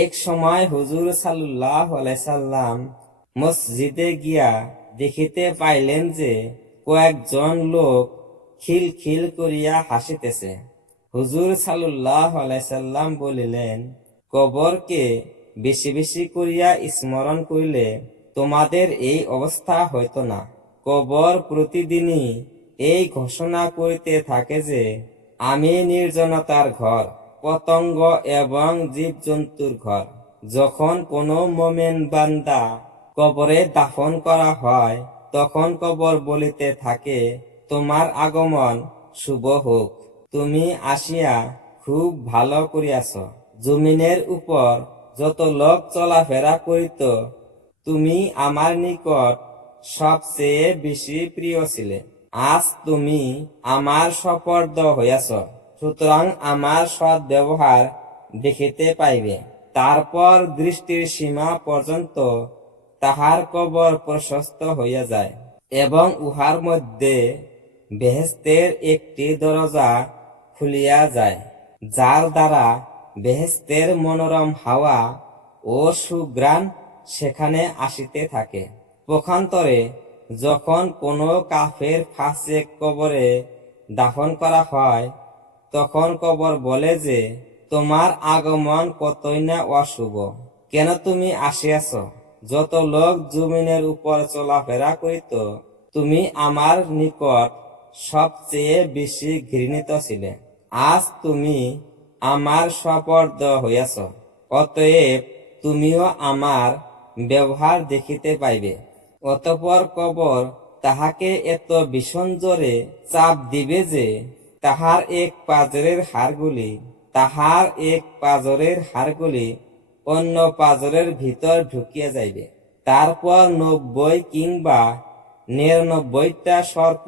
এক সময় হুজুর সাল্লাহ সাল্লাম মসজিদে গিয়া দেখিতে পাইলেন যে কয়েকজন লোক খিল খিল করিয়া হাসিতেছে। হুজুর সাল্লাহ সাল্লাম বলিলেন, কবরকে বেশি বেশি করিয়া স্মরণ করিলে তোমাদের এই অবস্থা হইত না। কবর প্রতিদিনই এই ঘোষণা করিতে থাকে যে, আমি নির্জনতার ঘর। পতঙ্গ এবং জীবজন্তুর ঘর। যখন কোনো মোমেন বান্দা কবরে দাফন করা হয়, তখন কবর বলিতে থাকে, তোমার আগমন শুভ হোক। তুমি আসিয়া খুব ভালো করিয়াছ। জমিনের উপর যত লোক চলাফেরা করিত, তুমি আমার নিকট সবচেয়ে বেশি প্রিয় ছিলে। আজ তুমি আমার সপর্দ হইয়াছ। সুতরাং আমার সৎ ব্যবহার দেখিতে পাইবে। তারপর দৃষ্টির সীমা পর্যন্ত তাহার কবর প্রশস্ত হইয়া যায় এবং উহার মধ্যে বেহেস্তের একটি দরজা খুলিয়া যায়, যার দ্বারা বেহেস্তের মনোরম হাওয়া ও সুগ্রাণ সেখানে আসিতে থাকে। পক্ষান্তরে যখন কোনো কাফের ফাঁসে কবরে দাফন করা হয় তখন কবর বলে যে, তোমার আগমন কতই না অশুভ। কেন তুমি আসিয়াছ? যত লোক জমিনের উপর চলাফেরা করিত, তুমি আমার নিকট সবচেয়ে বেশি ঘৃণিত ছিলে। আজ তুমি আমার সপর্দ হইয়াছ, অতএব তুমিও আমার ব্যবহার দেখিতে পাইবে। অতপর কবর তাহাকে এত ভীষণ জোরে চাপ দিবে যে তাহার এক পাজরের হাড়গুলি, তাহার এক পাজরের হাড়গুলি অন্য পাজরের ভিতর ঢুকিয়া যাইবে। তারপর নব্বই কিংবা নিরানব্বইটা সর্প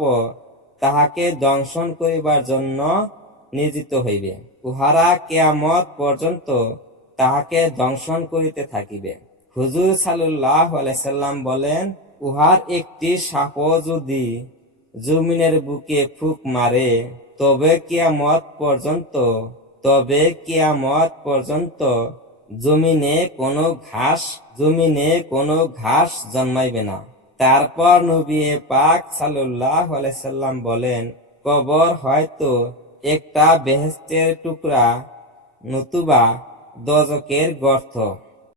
তাহাকে দংশন করিবার জন্য নিয়োজিত হইবে। উহারা কেয়ামত পর্যন্ত তাহাকে দংশন করিতে থাকিবে। হুজুর সাল্লাহ সাল্লাম বলেন, উহার একটি সাপ যদি জমিনের বুকে ফুক মারে তবে কিয়ামত পর্যন্ত, তবে কিয়ামত পর্যন্ত জমিনে কোনো ঘাস, জমিনে কোনো ঘাস জন্মাইবে না। তারপর নবী পাক সাল্লাহ সাল্লাম বলেন, কবর হয়তো একটা বেহেস্তের টুকরা নতুবা দজকের গর্ত।